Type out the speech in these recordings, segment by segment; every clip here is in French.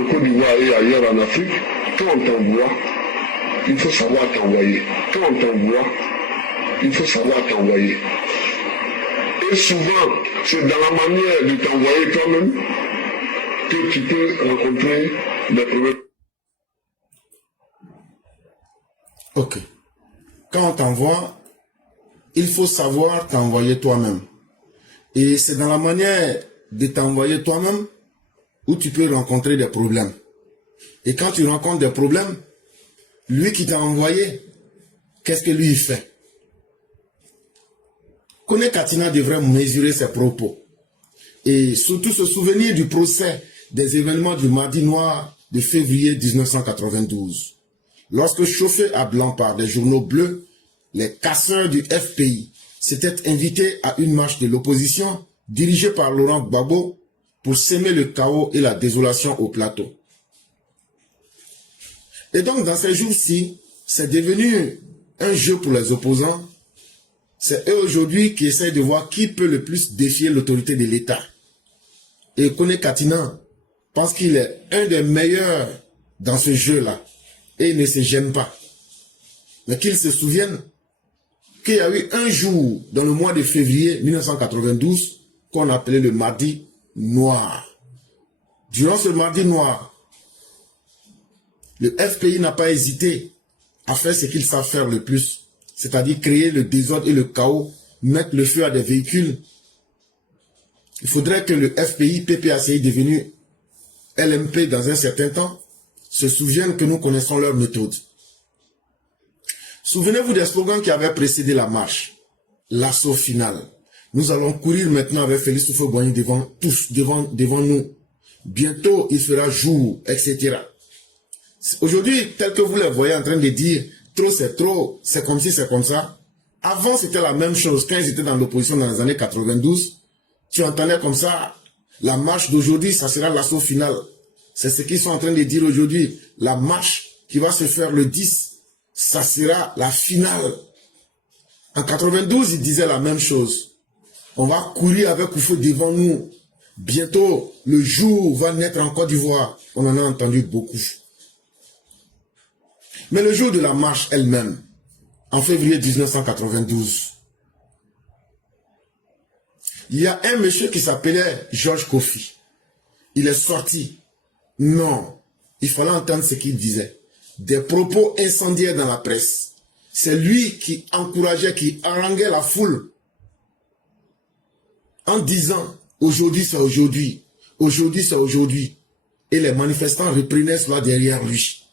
en Côte d'Ivoire et ailleurs en Afrique, quand on t'envoie, il faut savoir t'envoyer. Quand on t'envoie, il faut savoir t'envoyer. Et souvent, c'est dans la manière de t'envoyer toi-même que tu peux rencontrer des problèmes. Ok. Quand on t'envoie, il faut savoir t'envoyer toi-même. Et c'est dans la manière de t'envoyer toi-même où tu peux rencontrer des problèmes. Et quand tu rencontres des problèmes, lui qui t'a envoyé, qu'est-ce que lui fait? Kone Katina devrait mesurer ses propos. Et surtout se souvenir du procès des événements du Mardi Noir de février 1992. Lorsque chauffés à blanc par des journaux bleus, les casseurs du FPI s'étaient invités à une marche de l'opposition dirigée par Laurent Gbagbo pour s'aimer le chaos et la désolation au plateau. Et donc dans ces jours-ci, c'est devenu un jeu pour les opposants. C'est eux aujourd'hui qui essayent de voir qui peut le plus défier l'autorité de l'État. Et Kone Katina pense qu'il est un des meilleurs dans ce jeu-là. Et il ne se gêne pas. Mais qu'il se souvienne qu'il y a eu un jour dans le mois de février 1992 qu'on appelait le Mardi Noir. Durant ce Mardi Noir, le FPI n'a pas hésité à faire ce qu'ils savent faire le plus, c'est-à-dire créer le désordre et le chaos, mettre le feu à des véhicules. Il faudrait que le FPI, PPACI devenu LMP dans un certain temps, se souviennent que nous connaissons leur méthode. Souvenez-vous des slogans qui avaient précédé la marche. L'assaut final. Nous allons courir maintenant avec Félix Houphouët-Boigny devant tous, devant nous. Bientôt, il fera jour, etc. Aujourd'hui, tel que vous les voyez en train de dire, trop, c'est comme si c'est comme ça. Avant, c'était la même chose. Quand ils étaient dans l'opposition dans les années 92, tu entendais comme ça, la marche d'aujourd'hui, ça sera l'assaut final. C'est ce qu'ils sont en train de dire aujourd'hui. La marche qui va se faire le 10, ça sera la finale. En 92, ils disaient la même chose. On va courir avec Oufou devant nous. Bientôt, le jour va naître en Côte d'Ivoire. On en a entendu beaucoup. Mais le jour de la marche elle-même, en février 1992, il y a un monsieur qui s'appelait Georges Kofi. Il est sorti. Non, il fallait entendre ce qu'il disait. Des propos incendiaires dans la presse. C'est lui qui encourageait, qui haranguait la foule en disant aujourd'hui c'est aujourd'hui, aujourd'hui c'est aujourd'hui. Et les manifestants reprenaient cela derrière lui.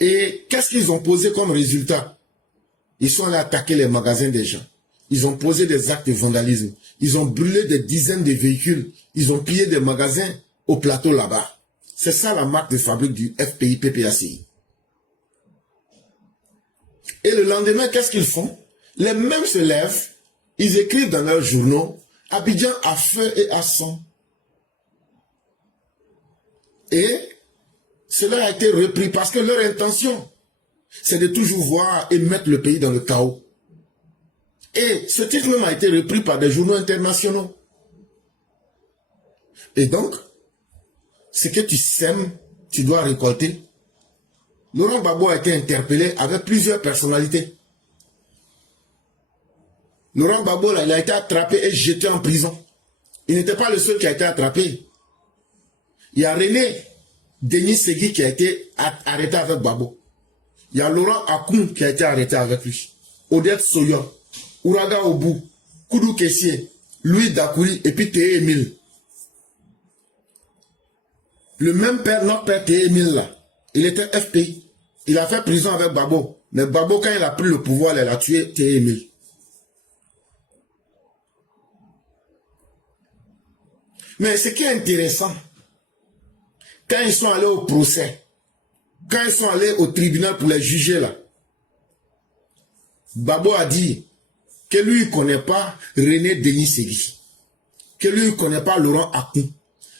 Et qu'est-ce qu'ils ont posé comme résultat? Ils sont allés attaquer les magasins des gens. Ils ont posé des actes de vandalisme. Ils ont brûlé des dizaines de véhicules. Ils ont pillé des magasins au plateau là-bas. C'est ça la marque de fabrique du FPI PPACI. Et le lendemain, qu'est-ce qu'ils font? Les mêmes se lèvent, ils écrivent dans leurs journaux Abidjan à feu et à sang. Et cela a été repris parce que leur intention, c'est de toujours voir et mettre le pays dans le chaos. Et ce titre même a été repris par des journaux internationaux. Et donc, ce que tu sèmes, tu dois récolter. Laurent Gbagbo a été interpellé avec plusieurs personnalités. Laurent Gbagbo, il a été attrapé et jeté en prison. Il n'était pas le seul qui a été attrapé. Il y a René Denis Segui qui a été arrêté avec Gbagbo. Il y a Laurent Akoum qui a été arrêté avec lui. Odette Soyon, Ouraga Obu, Koudou Kessié, Louis Dakouri et puis Théé Emile. Le même père, notre père Théé Emile là, il était FPI. Il a fait prison avec Gbagbo. Mais Gbagbo, quand il a pris le pouvoir, il a tué Théé Emile. Mais ce qui est intéressant, quand ils sont allés au procès, quand ils sont allés au tribunal pour les juger là, Gbagbo a dit que lui ne connaît pas René Denis Segui, que lui ne connaît pas Laurent Akoum,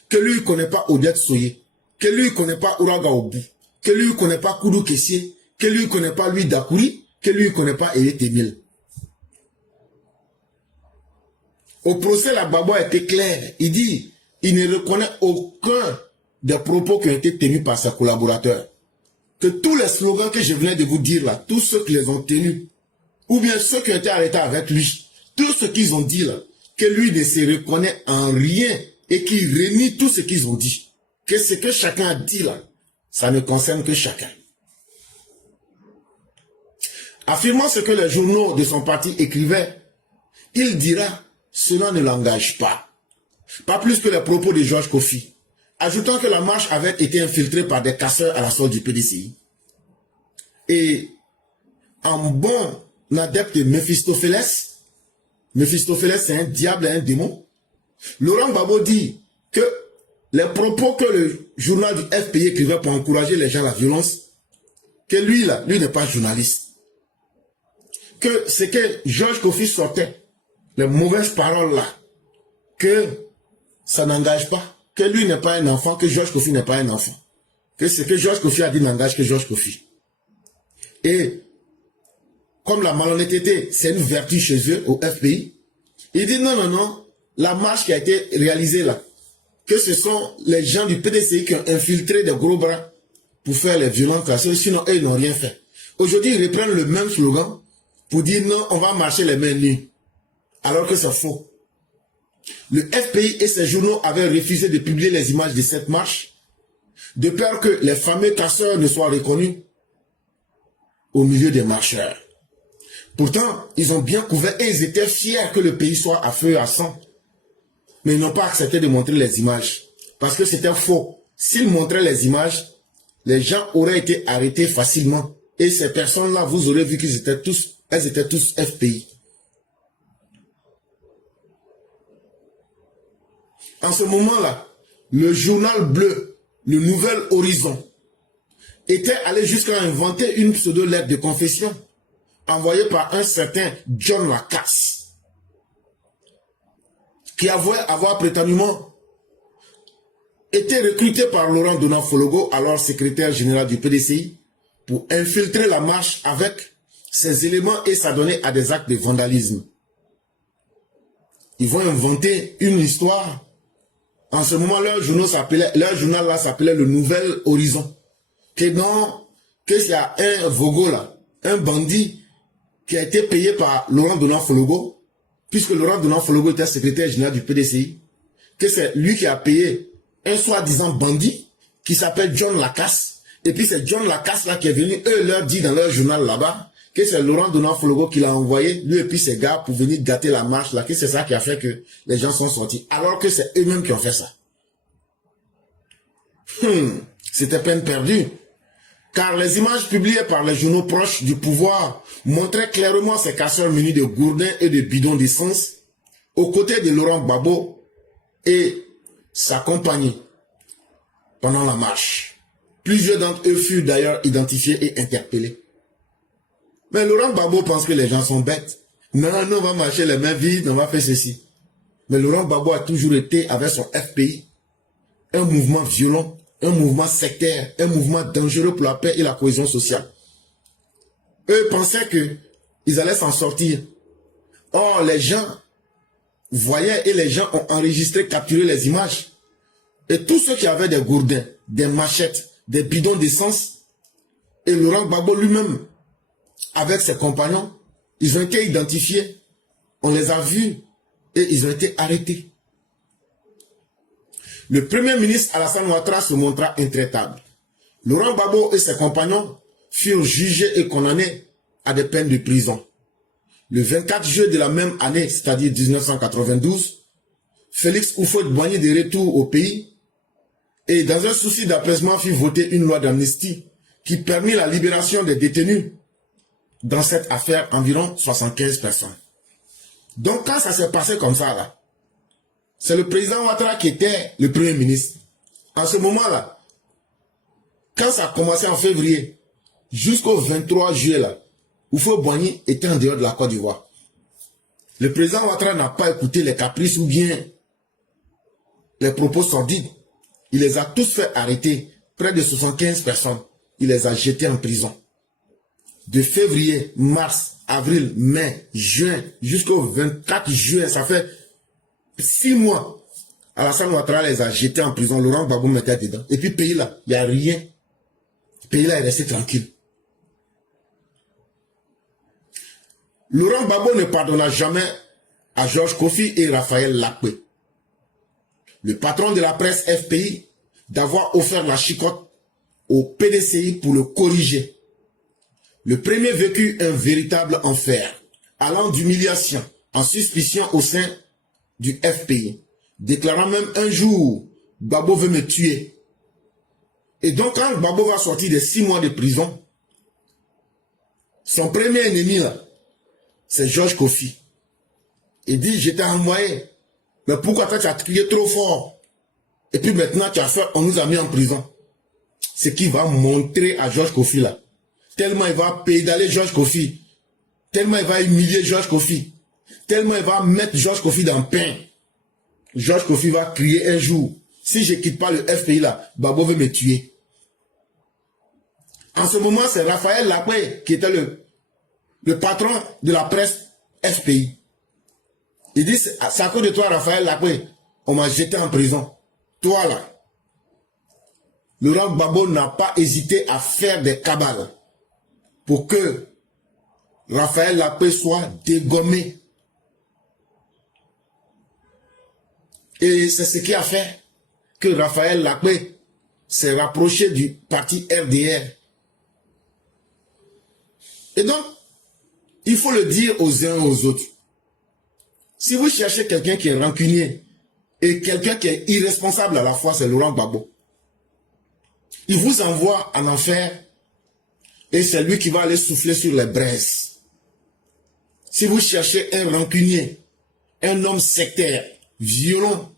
que lui ne connaît pas Odette Soye, que lui ne connaît pas Ouraga Obu, que lui ne connaît pas Koudou Kessié, que lui ne connaît pas Louis Dakouri, que lui ne connaît pas Eye Temil. Au procès, la Gbagbo a été clair. Il dit, il ne reconnaît aucun des propos qui ont été tenus par ses collaborateurs. Que tous les slogans que je venais de vous dire là, tous ceux qui les ont tenus, ou bien ceux qui ont été arrêtés avec lui, tout ce qu'ils ont dit là, que lui ne se reconnaît en rien et qu'il renie tout ce qu'ils ont dit. Que ce que chacun a dit là, ça ne concerne que chacun. Affirmant ce que les journaux de son parti écrivaient, il dira, cela ne l'engage pas. Pas plus que les propos de Georges Kofi, ajoutant que la marche avait été infiltrée par des casseurs à la sortie du PDCI. Et en bon adepte de Mephistopheles c'est un diable et un démon, Laurent Gbagbo dit que les propos que le journal du FPI écrivait pour encourager les gens à la violence, que lui n'est pas journaliste. Que ce que Georges Kofi sortait, les mauvaises paroles là, que ça n'engage pas, que lui n'est pas un enfant, que Georges Kofi n'est pas un enfant, que ce que Georges Kofi a dit n'engage que Georges Kofi. Et comme la malhonnêteté, c'est une vertu chez eux, au FPI, il dit non, la marche qui a été réalisée là, que ce sont les gens du PDCI qui ont infiltré des gros bras pour faire les violences cassées, sinon eux ils n'ont rien fait. Aujourd'hui, ils reprennent le même slogan pour dire non, on va marcher les mains nues, alors que c'est faux. Le FPI et ses journaux avaient refusé de publier les images de cette marche, de peur que les fameux casseurs ne soient reconnus au milieu des marcheurs. Pourtant, ils ont bien couvert et ils étaient fiers que le pays soit à feu et à sang. Mais ils n'ont pas accepté de montrer les images, parce que c'était faux. S'ils montraient les images, les gens auraient été arrêtés facilement. Et ces personnes-là, vous aurez vu qu'elles étaient tous FPI. En ce moment-là, le journal bleu, le Nouvel Horizon, était allé jusqu'à inventer une pseudo-lettre de confession envoyée par un certain John Lacasse, qui avouait avoir prétendument été recruté par Laurent Donald-Fologo, alors secrétaire général du PDCI, pour infiltrer la marche avec ces éléments et s'adonner à des actes de vandalisme. Ils vont inventer une histoire. En ce moment, leur journal là s'appelait le Nouvel Horizon. Que s'il y a un vogo là, un bandit qui a été payé par Laurent Donald-Fologo, puisque Laurent Donald-Fologo était secrétaire général du PDCI, que c'est lui qui a payé un soi-disant bandit qui s'appelle John Lacasse. Et puis c'est John Lacasse là qui est venu, eux leur dit dans leur journal là-bas, que c'est Laurent Donald-Fologo qui l'a envoyé, lui et puis ses gars, pour venir gâter la marche là, que c'est ça qui a fait que les gens sont sortis. Alors que c'est eux-mêmes qui ont fait ça. C'était peine perdue. Car les images publiées par les journaux proches du pouvoir montraient clairement ces casseurs munis de gourdins et de bidons d'essence aux côtés de Laurent Gbagbo et sa compagnie pendant la marche. Plusieurs d'entre eux furent d'ailleurs identifiés et interpellés. Mais Laurent Gbagbo pense que les gens sont bêtes. Non, on va marcher les mains vides, on va faire ceci. Mais Laurent Gbagbo a toujours été, avec son FPI, un mouvement violent, un mouvement sectaire, un mouvement dangereux pour la paix et la cohésion sociale. Eux pensaient qu'ils allaient s'en sortir. Or, les gens voyaient et les gens ont enregistré, capturé les images. Et tous ceux qui avaient des gourdins, des machettes, des bidons d'essence, et Laurent Gbagbo lui-même, avec ses compagnons, ils ont été identifiés. On les a vus et ils ont été arrêtés. Le premier ministre Alassane Ouattara se montra intraitable. Laurent Gbagbo et ses compagnons furent jugés et condamnés à des peines de prison. Le 24 juillet de la même année, c'est-à-dire 1992, Félix Houphouët-Boigny de retour au pays et dans un souci d'apaisement fit voter une loi d'amnistie qui permit la libération des détenus. Dans cette affaire, environ 75 personnes. Donc quand ça s'est passé comme ça là, c'est le président Ouattara qui était le premier ministre. En ce moment-là, quand ça a commencé en février, jusqu'au 23 juillet là, Houphouët-Boigny était en dehors de la Côte d'Ivoire. Le président Ouattara n'a pas écouté les caprices ou bien les propos sordides. Il les a tous fait arrêter, près de 75 personnes. Il les a jetés en prison. De février, mars, avril, mai, juin, jusqu'au 24 juin, ça fait 6 mois. Alassane Ouattara les a jetés en prison, Laurent Gbagbo mettait dedans. Et puis pays là, il n'y a rien. Pays là est resté tranquille. Laurent Gbagbo ne pardonna jamais à Georges Kofi et Raphaël Lakwe, le patron de la presse FPI, d'avoir offert la chicotte au PDCI pour le corriger. Le premier vécut un véritable enfer, allant d'humiliation en suspicion au sein du FPI, déclarant même un jour, Gbagbo veut me tuer. Et donc quand Gbagbo va sortir de 6 mois de prison, son premier ennemi là, c'est Georges Kofi. Il dit, je t'ai envoyé, mais pourquoi toi tu as crié trop fort? Et puis maintenant tu as fait, on nous a mis en prison. Ce qui va montrer à Georges Kofi là, tellement il va pédaler Georges Kofi, tellement il va humilier Georges Kofi, tellement il va mettre Georges Kofi dans le pain. Georges Kofi va crier un jour, si je ne quitte pas le FPI là, Gbagbo veut me tuer. En ce moment, c'est Raphaël Lakwe qui était le patron de la presse FPI. Il dit, c'est à cause de toi, Raphaël Lakwe, on m'a jeté en prison. Toi là, Laurent Gbagbo n'a pas hésité à faire des cabales pour que Raphaël Lakwe soit dégommé. Et c'est ce qui a fait que Raphaël Lakwe s'est rapproché du parti RDR. Et donc, il faut le dire aux uns et aux autres. Si vous cherchez quelqu'un qui est rancunier et quelqu'un qui est irresponsable à la fois, c'est Laurent Gbagbo. Il vous envoie en enfer et c'est lui qui va aller souffler sur les braises. Si vous cherchez un rancunier, un homme sectaire, violent,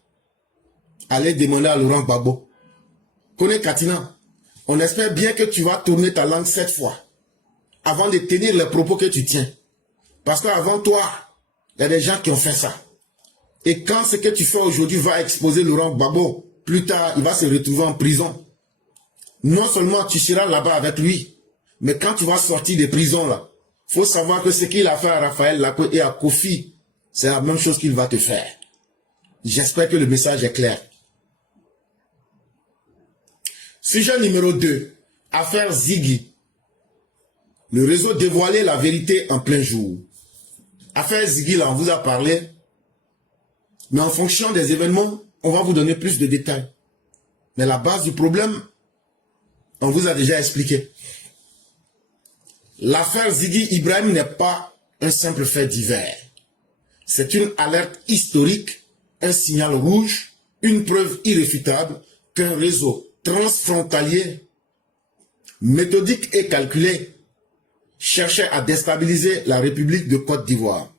allez demander à Laurent Gbagbo. Connais Katina, on espère bien que tu vas tourner ta langue 7 fois avant de tenir les propos que tu tiens. Parce qu'avant toi, il y a des gens qui ont fait ça. Et quand ce que tu fais aujourd'hui va exposer Laurent Gbagbo, plus tard, il va se retrouver en prison. Non seulement tu seras là-bas avec lui, mais quand tu vas sortir de prison là, il faut savoir que ce qu'il a fait à Raphaël Lakwe et à Kofi, c'est la même chose qu'il va te faire. J'espère que le message est clair. Sujet numéro 2. Affaire Ziggy. Le réseau dévoilait la vérité en plein jour. Affaire Ziggy, là, on vous a parlé. Mais en fonction des événements, on va vous donner plus de détails. Mais la base du problème, on vous a déjà expliqué. L'affaire Ziggy Ibrahim n'est pas un simple fait divers. C'est une alerte historique, un signal rouge, une preuve irréfutable qu'un réseau transfrontalier, méthodique et calculé, cherchait à déstabiliser la République de Côte d'Ivoire.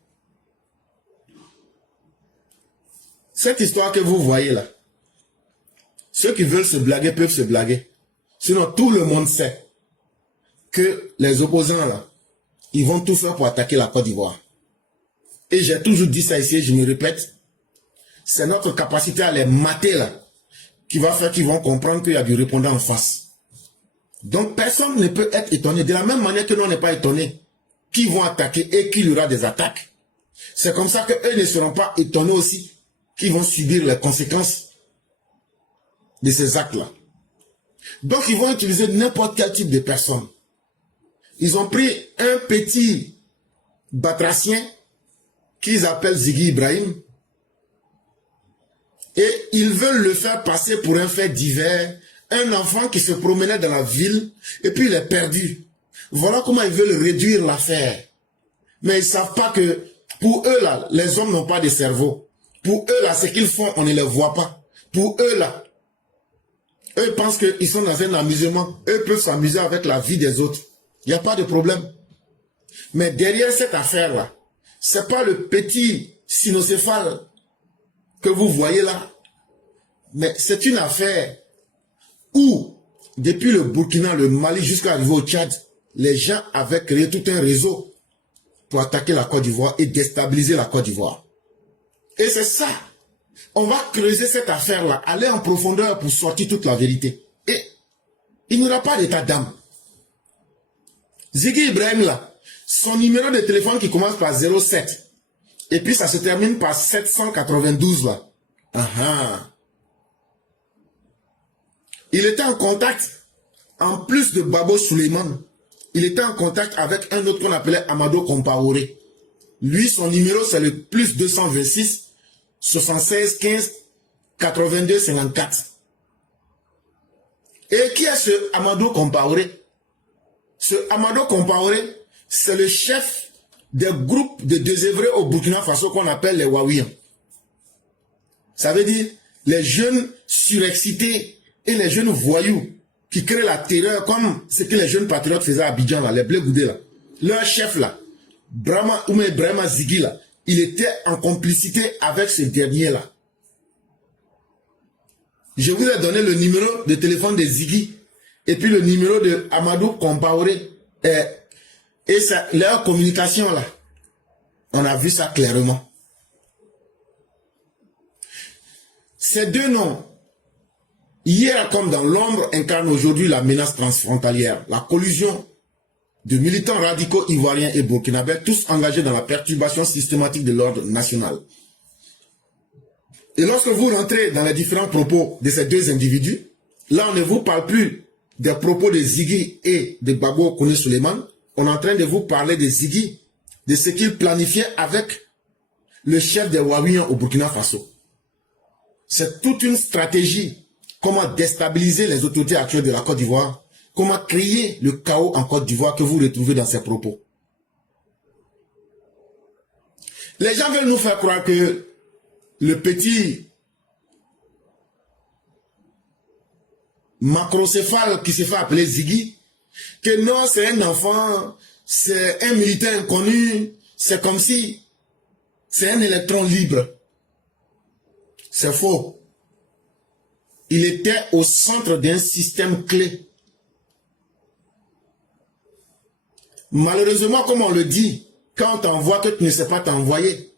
Cette histoire que vous voyez là, ceux qui veulent se blaguer peuvent se blaguer. Sinon, tout le monde sait que les opposants là, ils vont tout faire pour attaquer la Côte d'Ivoire. Et j'ai toujours dit ça ici, et je me répète, c'est notre capacité à les mater là, qui va faire qu'ils vont comprendre qu'il y a du répondant en face. Donc personne ne peut être étonné. De la même manière que nous on n'est pas étonné qu'ils vont attaquer et qu'il y aura des attaques. C'est comme ça qu'eux ne seront pas étonnés aussi qu'ils vont subir les conséquences de ces actes-là. Donc ils vont utiliser n'importe quel type de personne. Ils ont pris un petit batracien qu'ils appellent Ziggy Ibrahim et ils veulent le faire passer pour un fait divers, un enfant qui se promenait dans la ville et puis il est perdu. Voilà comment ils veulent réduire l'affaire. Mais ils ne savent pas que pour eux là, les hommes n'ont pas de cerveau. Pour eux là, ce qu'ils font, on ne les voit pas. Pour eux là, eux pensent qu'ils sont dans un amusement. Eux peuvent s'amuser avec la vie des autres. Il n'y a pas de problème. Mais derrière cette affaire là, ce n'est pas le petit cynocéphale que vous voyez là. Mais c'est une affaire où, depuis le Burkina, le Mali jusqu'à arriver au Tchad, les gens avaient créé tout un réseau pour attaquer la Côte d'Ivoire et déstabiliser la Côte d'Ivoire. Et c'est ça. On va creuser cette affaire-là, aller en profondeur pour sortir toute la vérité. Et il n'y aura pas d'état d'âme. Ziggy Ibrahim là, son numéro de téléphone qui commence par 07, et puis ça se termine par 792 là, Il était en contact, en plus de Babo Suleiman, il était en contact avec un autre qu'on appelait Amado Compaoré. Lui, son numéro, c'est le plus 226 76 15 82 54. Et qui est ce Amado Compaoré? Ce Amado Compaoré, c'est le chef des groupes de désœuvrés au Burkina Faso qu'on appelle les Wawiyan. Ça veut dire les jeunes surexcités et les jeunes voyous qui créent la terreur comme ce que les jeunes patriotes faisaient à Abidjan, là, les Blé Goudé, là. Leur chef, là, Brahma Ziggy, là, il était en complicité avec ce dernier-là. Je vous ai donné le numéro de téléphone de Ziggy et puis le numéro de Amadou Compaoré. Et ça, leur communication, là, on a vu ça clairement. Ces deux noms, hier comme dans l'ombre, incarnent aujourd'hui la menace transfrontalière, la collusion de militants radicaux ivoiriens et burkinabés, tous engagés dans la perturbation systématique de l'ordre national. Et lorsque vous rentrez dans les différents propos de ces deux individus, là on ne vous parle plus des propos de Ziggy et de Babo Koné Suleiman, on est en train de vous parler de Ziggy, de ce qu'il planifiait avec le chef des Wawiyan au Burkina Faso. C'est toute une stratégie, comment déstabiliser les autorités actuelles de la Côte d'Ivoire, comment créer le chaos en Côte d'Ivoire que vous retrouvez dans ces propos. Les gens veulent nous faire croire que le petit macrocéphale qui se fait appeler Ziggy, que non, c'est un enfant, c'est un militaire inconnu, c'est comme si c'est un électron libre. C'est faux. Il était au centre d'un système clé. Malheureusement, comme on le dit, quand on t'envoie que tu ne sais pas t'envoyer,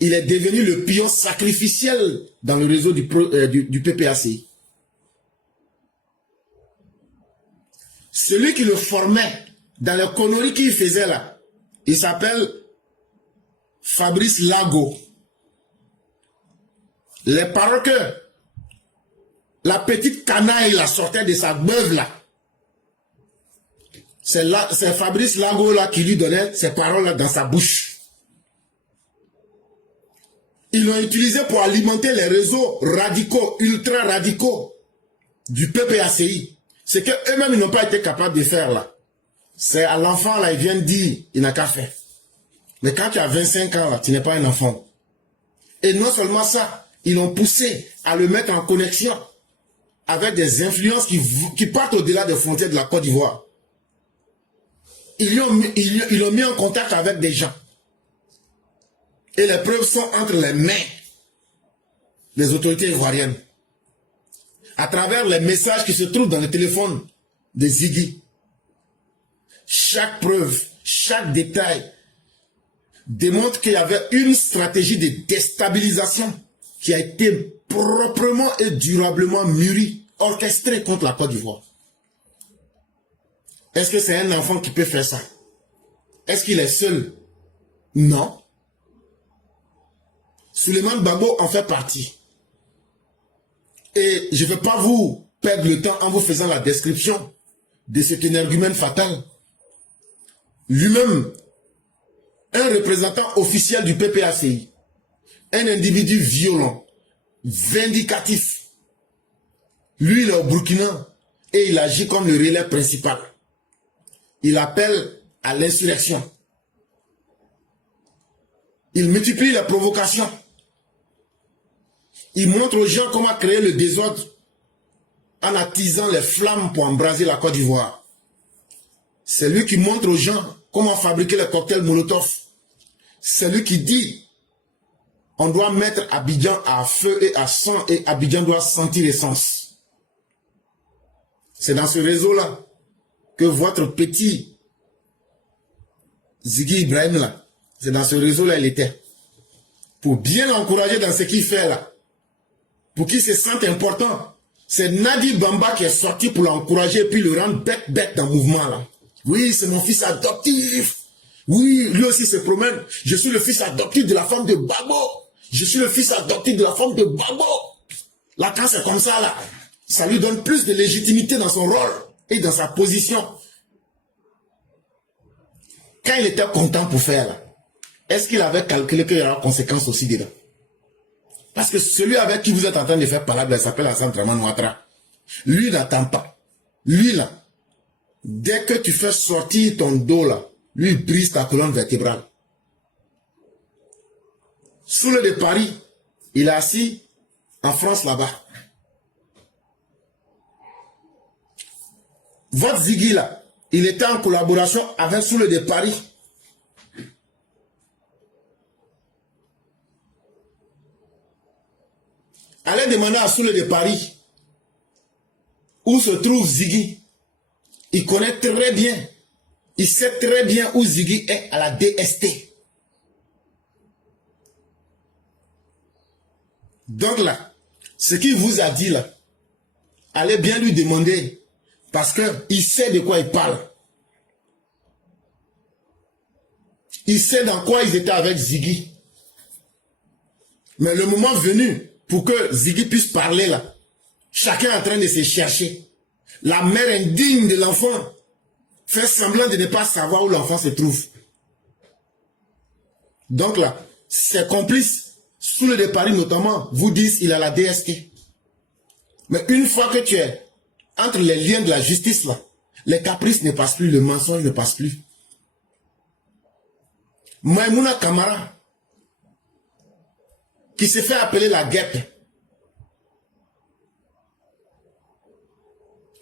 il est devenu le pion sacrificiel dans le réseau du PPACI. Celui qui le formait dans les conneries qu'il faisait là, il s'appelle Fabrice Lago. Les paroles que la petite canaille la sortait de sa beuve là, c'est Fabrice Lago là qui lui donnait ces paroles là dans sa bouche. Ils l'ont utilisé pour alimenter les réseaux radicaux, ultra radicaux du PPACI. C'est qu'eux-mêmes ils n'ont pas été capables de faire là. C'est à l'enfant là, ils viennent dire, il n'a qu'à faire. Mais quand tu as 25 ans là, tu n'es pas un enfant. Et non seulement ça, ils l'ont poussé à le mettre en connexion avec des influences qui partent au-delà des frontières de la Côte d'Ivoire. Ils l'ont mis en contact avec des gens. Et les preuves sont entre les mains des autorités ivoiriennes. À travers les messages qui se trouvent dans le téléphone de Ziggy. Chaque preuve, chaque détail démontre qu'il y avait une stratégie de déstabilisation qui a été proprement et durablement mûrie, orchestrée contre la Côte d'Ivoire. Est-ce que c'est un enfant qui peut faire ça? Est-ce qu'il est seul? Non. Suleiman Babo en fait partie. Et je ne vais pas vous perdre le temps en vous faisant la description de cet énergumène fatal. Lui-même, un représentant officiel du PPACI, un individu violent, vindicatif. Lui, il est au Burkina et il agit comme le relais principal. Il appelle à l'insurrection. Il multiplie les provocations. Il montre aux gens comment créer le désordre en attisant les flammes pour embraser la Côte d'Ivoire. C'est lui qui montre aux gens comment fabriquer les cocktails Molotov. C'est lui qui dit on doit mettre Abidjan à feu et à sang et Abidjan doit sentir l'essence. C'est dans ce réseau-là que votre petit Ziggy Ibrahim là, c'est dans ce réseau-là il était. Pour bien l'encourager dans ce qu'il fait là. Pour qu'il se sente important. C'est Nadi Bamba qui est sorti pour l'encourager et puis le rendre bête dans le mouvement là. Oui, c'est mon fils adoptif. Oui, lui aussi se promène. Je suis le fils adoptif de la femme de Babo. Je suis le fils adopté de la femme de Babo. Là, quand c'est comme ça, là, ça lui donne plus de légitimité dans son rôle et dans sa position. Quand il était content pour faire, là, est-ce qu'il avait calculé qu'il y aura conséquences aussi dedans? Parce que celui avec qui vous êtes en train de faire palabre, il s'appelle Hassan Draman Ouattara. Lui n'attend pas. Lui là, dès que tu fais sortir ton dos là, lui il brise ta colonne vertébrale. Soule de Paris, il est assis en France là-bas. Votre Ziggy là, il était en collaboration avec Soule de Paris. Allez demander à Soule de Paris où se trouve Ziggy. Il connaît très bien. Il sait très bien où Ziggy est à la DST. Donc là, ce qu'il vous a dit là, allez bien lui demander. Parce qu'il sait de quoi il parle. Il sait dans quoi ils étaient avec Ziggy. Mais le moment venu, pour que Ziggy puisse parler là, chacun est en train de se chercher. La mère indigne de l'enfant fait semblant de ne pas savoir où l'enfant se trouve. Donc là, ses complices, sous le départ notamment, vous disent qu'il a la DST. Mais une fois que tu es entre les liens de la justice là, les caprices ne passent plus, le mensonge ne passe plus. Maïmouna Kamara, qui se fait appeler la guêpe,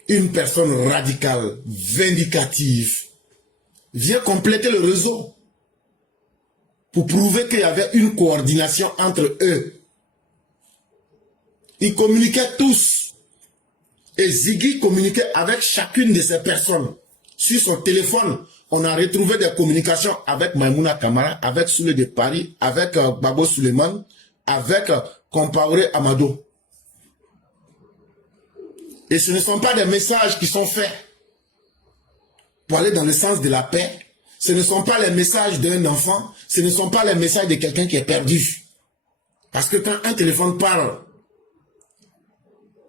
une personne radicale, vindicative, vient compléter le réseau pour prouver qu'il y avait une coordination entre eux. Ils communiquaient tous. Et Ziggy communiquait avec chacune de ces personnes. Sur son téléphone, on a retrouvé des communications avec Maïmouna Kamara, avec Soule de Paris, avec Babo Suleiman, avec Compaoré Amado. Et ce ne sont pas des messages qui sont faits pour aller dans le sens de la paix. Ce ne sont pas les messages d'un enfant. Ce ne sont pas les messages de quelqu'un qui est perdu. Parce que quand un téléphone parle,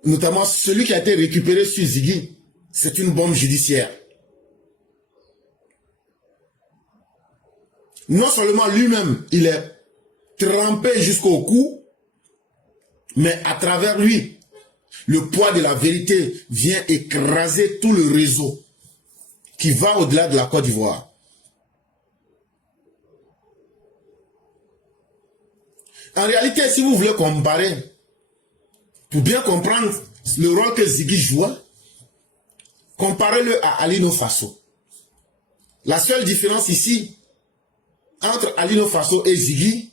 notamment celui qui a été récupéré sur Ziggy, c'est une bombe judiciaire. Non seulement lui-même, il est trempé jusqu'au cou, mais à travers lui, le poids de la vérité vient écraser tout le réseau qui va au-delà de la Côte d'Ivoire. En réalité, si vous voulez comparer, pour bien comprendre le rôle que Ziggy jouait, comparez-le à Alino Faso. La seule différence ici, entre Alino Faso et Ziggy,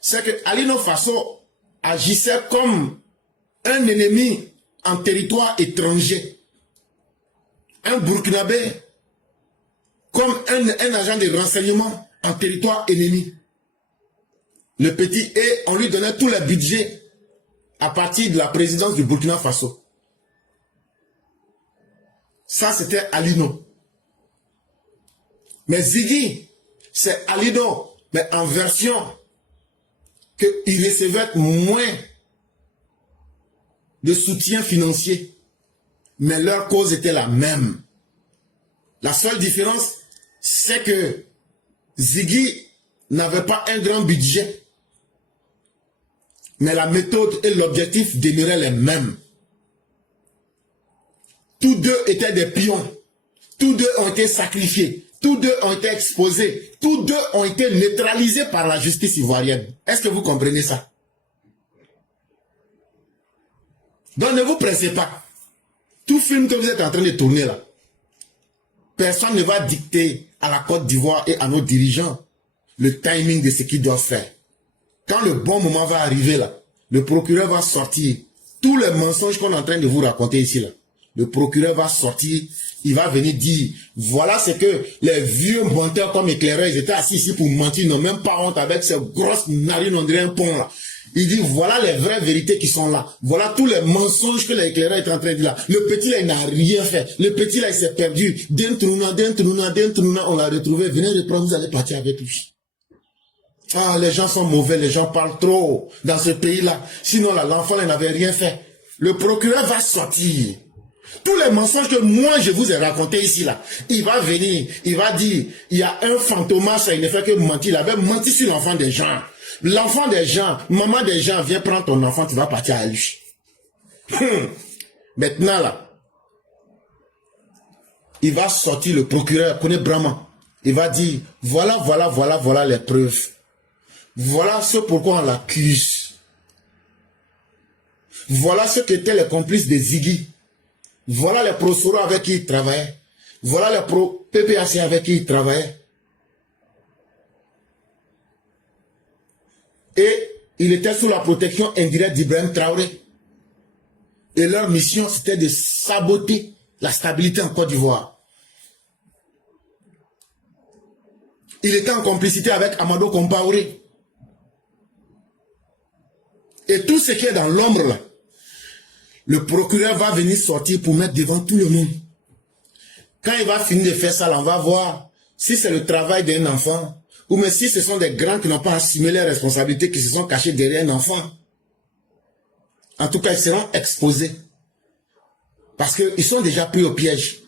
c'est que Alino Faso agissait comme un ennemi en territoire étranger. Un Burkinabé comme un agent de renseignement en territoire ennemi. Le petit et on lui donnait tout le budget à partir de la présidence du Burkina Faso. Ça, c'était Alino. Mais Ziggy, c'est Alino, mais en version qu'il recevait moins de soutien financier. Mais leur cause était la même. La seule différence, c'est que Ziggy n'avait pas un grand budget. Mais la méthode et l'objectif demeuraient les mêmes. Tous deux étaient des pions. Tous deux ont été sacrifiés. Tous deux ont été exposés. Tous deux ont été neutralisés par la justice ivoirienne. Est-ce que vous comprenez ça? Donc ne vous pressez pas. Tout film que vous êtes en train de tourner là, personne ne va dicter à la Côte d'Ivoire et à nos dirigeants le timing de ce qu'ils doivent faire. Quand le bon moment va arriver là, le procureur va sortir tous les mensonges qu'on est en train de vous raconter ici là. Le procureur va sortir, il va venir dire, voilà ce que les vieux menteurs comme éclaireurs, ils étaient assis ici pour mentir, ils n'ont même pas honte avec ces grosses narines, on dirait un pont là. Il dit, voilà les vraies vérités qui sont là. Voilà tous les mensonges que l'éclaireur est en train de dire là. Le petit là, il n'a rien fait. Le petit là, il s'est perdu. D'un truna, on l'a retrouvé. Venez reprendre, vous allez partir avec lui. Ah, les gens sont mauvais, les gens parlent trop dans ce pays-là. Sinon, là, l'enfant n'avait rien fait. Le procureur va sortir. Tous les mensonges que moi, je vous ai racontés ici, là, il va venir, il va dire, il y a un fantomas, il ne fait que mentir. Il avait menti sur l'enfant des gens. L'enfant des gens, maman des gens, viens prendre ton enfant, tu vas partir à lui. Maintenant, là, il va sortir, le procureur, connaît Brahman. Il va dire, voilà les preuves. Voilà ce pourquoi on l'accuse. Voilà ce qu'étaient les complices de Ziggy. Voilà les prosoro avec qui il travaillait. Voilà les PPAC avec qui il travaillait. Et il était sous la protection indirecte d'Ibrahim Traoré. Et leur mission, c'était de saboter la stabilité en Côte d'Ivoire. Il était en complicité avec Amadou Compaoré. Et tout ce qui est dans l'ombre là, le procureur va venir sortir pour mettre devant tout le monde. Quand il va finir de faire ça, là, on va voir si c'est le travail d'un enfant ou même si ce sont des grands qui n'ont pas assumé les responsabilités, qui se sont cachés derrière un enfant. En tout cas, ils seront exposés. Parce qu'ils sont déjà pris au piège.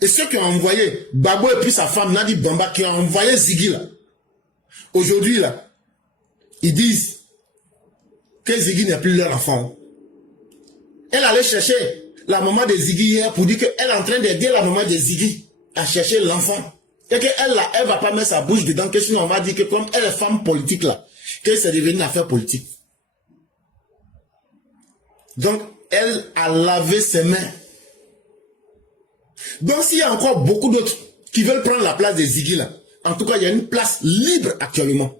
Et ceux qui ont envoyé Babo et puis sa femme Nadi Bamba, qui ont envoyé Ziggy là, aujourd'hui là, ils disent que Ziggy n'est plus leur enfant. Elle allait chercher la maman de Ziggy hier pour dire qu'elle est en train d'aider la maman de Ziggy à chercher l'enfant. Et qu'elle là, elle va pas mettre sa bouche dedans, que sinon on va dire que comme elle est femme politique là, que c'est devenu une affaire politique. Donc, elle a lavé ses mains. Donc, s'il y a encore beaucoup d'autres qui veulent prendre la place de Ziggy là, en tout cas, il y a une place libre actuellement.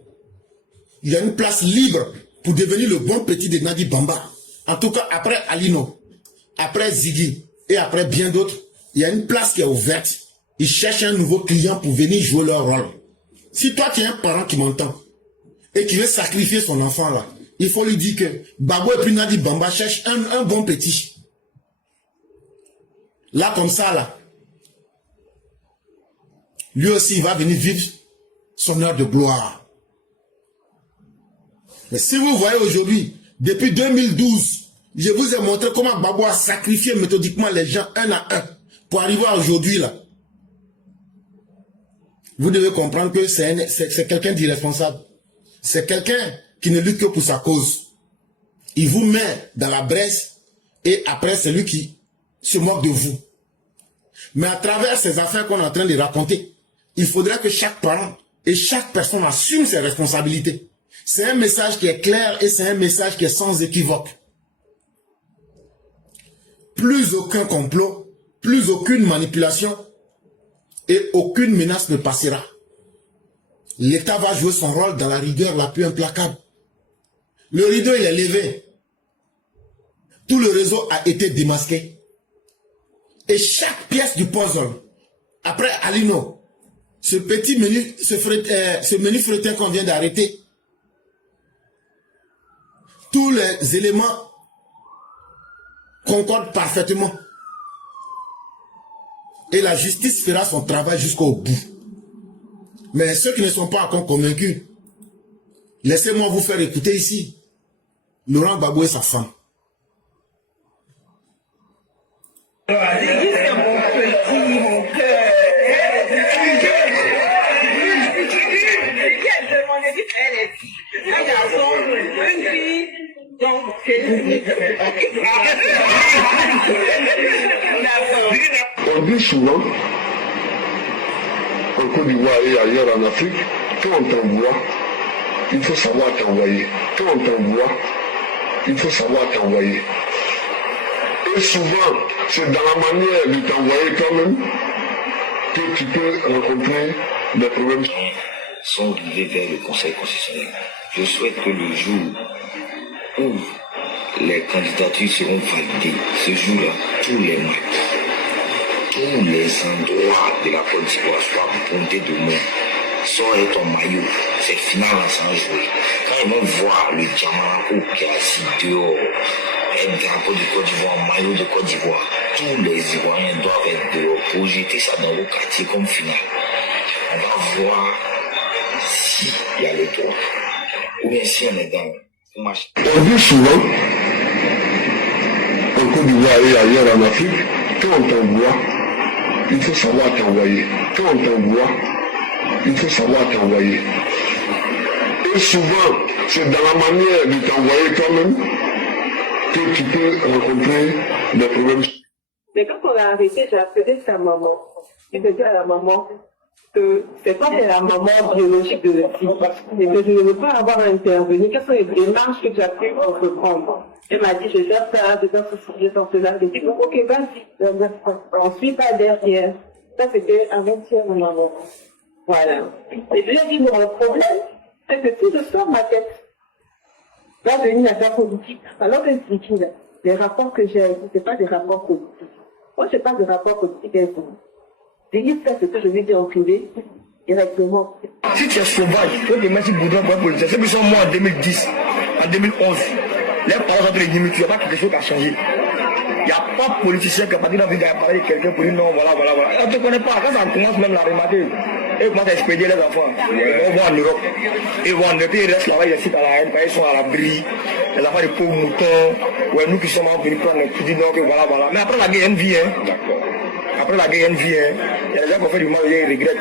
Il y a une place libre pour devenir le bon petit de Nadi Bamba. En tout cas, après Alino, après Ziggy et après bien d'autres, il y a une place qui est ouverte. Ils cherchent un nouveau client pour venir jouer leur rôle. Si toi, tu es un parent qui m'entend et qui veut sacrifier son enfant là, il faut lui dire que Babo et puis Nadi Bamba cherche un bon petit. Là, comme ça, là, lui aussi, il va venir vivre son heure de gloire. Mais si vous voyez aujourd'hui, depuis 2012, je vous ai montré comment Babo a sacrifié méthodiquement les gens un à un pour arriver à aujourd'hui, là. Vous devez comprendre que c'est quelqu'un d'irresponsable. C'est quelqu'un qui ne lutte que pour sa cause. Il vous met dans la braise et après c'est lui qui se moque de vous. Mais à travers ces affaires qu'on est en train de raconter, il faudrait que chaque parent et chaque personne assume ses responsabilités. C'est un message qui est clair et c'est un message qui est sans équivoque. Plus aucun complot, plus aucune manipulation et aucune menace ne passera. L'État va jouer son rôle dans la rigueur la plus implacable. Le rideau, il est levé. Tout le réseau a été démasqué. Et chaque pièce du puzzle, après Alino, ce petit menu, ce menu fretin qu'on vient d'arrêter, tous les éléments concordent parfaitement. Et la justice fera son travail jusqu'au bout. Mais ceux qui ne sont pas encore convaincus, laissez-moi vous faire écouter ici Laurent Gbagbo et sa femme. C'est mon petit, mon cœur. Elle est fille. Un garçon, une fille. Donc, on dit souvent, en Côte d'Ivoire et ailleurs en Afrique, quand on t'envoie, il faut savoir t'envoyer. Quand on t'envoie, il faut savoir t'envoyer. Et souvent, c'est dans la manière de t'envoyer toi-même que tu peux rencontrer des problèmes. Sont arrivés vers le Conseil constitutionnel. Je souhaite que le jour où les candidatures seront validées, ce jour-là, tous les mois, tous les endroits de la Côte d'Ivoire soient bondés de monde. Sors ton maillot, c'est final sans jouer. Quand ils vont voir le diamant qui est assis dehors, un drapeau de Côte d'Ivoire, maillot de Côte d'Ivoire, tous les Ivoiriens doivent être dehors pour jeter ça dans le quartier comme final. On va voir s'il y a le droit. Ou bien si on est dans une marche. On dit souvent, en Côte d'Ivoire et ailleurs en Afrique, quand on t'envoie, il faut savoir t'envoyer. Quand on t'envoie, il faut savoir t'envoyer. Et souvent, c'est dans la manière de t'envoyer toi-même que tu peux rencontrer des problèmes. Mais quand on a arrêté, j'ai appelé sa maman. Et j'ai dit à la maman que c'est pas la maman biologique de la fille. Et que je ne veux pas avoir à intervenir. Quelles sont les démarches que tu as pu entreprendre? Elle m'a dit, je vais faire ça, je vais faire ceci, je vais faire cela. J'ai dit, ok, vas-y. On ne suit pas derrière. Ça, c'était avant-hier, mon maman. Voilà. Et puis, j'ai dit, mon problème, c'est que si je sors ma tête, va devenir affaire politique. Alors que je dis, les rapports que j'ai, ce pas des rapports politiques. Moi, je n'ai pas de rapport politique avec vous. Je dis ça, c'est ce que je lui dis en privé, directement. Si tu es sauvage, tu peux te mettre sur Boudin pour un politicien. Ceux qui sont morts en 2010, en 2011, les paroles sont les limites, il n'y a pas quelque chose qui a changé. Il n'y a pas de politicien qui a parti dans la vie de parler de quelqu'un pour dire non, voilà. On ne te connaît pas, quand ça commence même à remarquer. Et ils commencent à expédier les enfants. Ils vont en Europe. Ils vont en Europe, ils restent là-bas, ils restent à la haine, ils sont à l'abri. Les enfants des pauvres moutons. Ouais, nous qui sommes venus prendre les petits non, que voilà. Mais après la guerre, il y a une vie, hein. Après la guerre, il y a une vie, hein. Il y a des gens qui ont fait du mal, ils regrettent.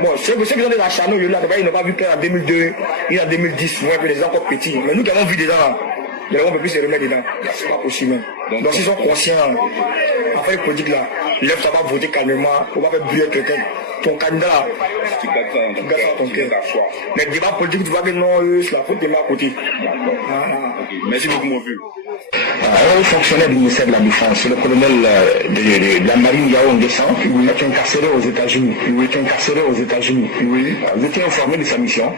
Bon, ceux qui sont des acharnés, ils n'ont pas vu qu'en 2002, il y a 2010, ouais, puis les gens encore petits. Mais nous qui avons vu dedans, les gens ne peuvent plus se remettre dedans. C'est pas possible. Donc s'ils sont conscients, en fait, les politiques là, lève-toi, va voter calmement, on va faire brûler quelqu'un. Ton candidat là, tu gardes ça à ton cœur. Les débats politiques, tu vois que non, c'est la faute de moi à côté. Merci beaucoup, mon vieux. Un fonctionnaire du ministère de la Défense, le colonel de la marine Yao Nguessan, il a été incarcéré aux États-Unis. Oui. Vous étiez informé de sa mission?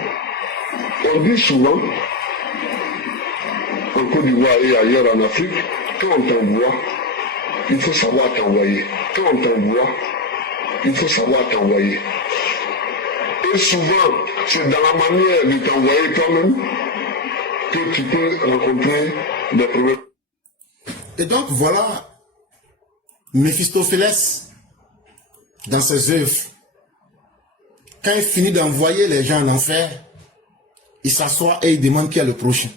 On dit souvent, en Côte d'Ivoire et ailleurs en Afrique, quand on t'envoie, il faut savoir t'envoyer. Quand on t'envoie, il faut savoir t'envoyer. Et souvent, c'est dans la manière de t'envoyer toi-même que tu peux rencontrer des problèmes. Et donc voilà, Méphistophélès, dans ses œuvres, quand il finit d'envoyer les gens en enfer, il s'assoit et il demande qui est le prochain.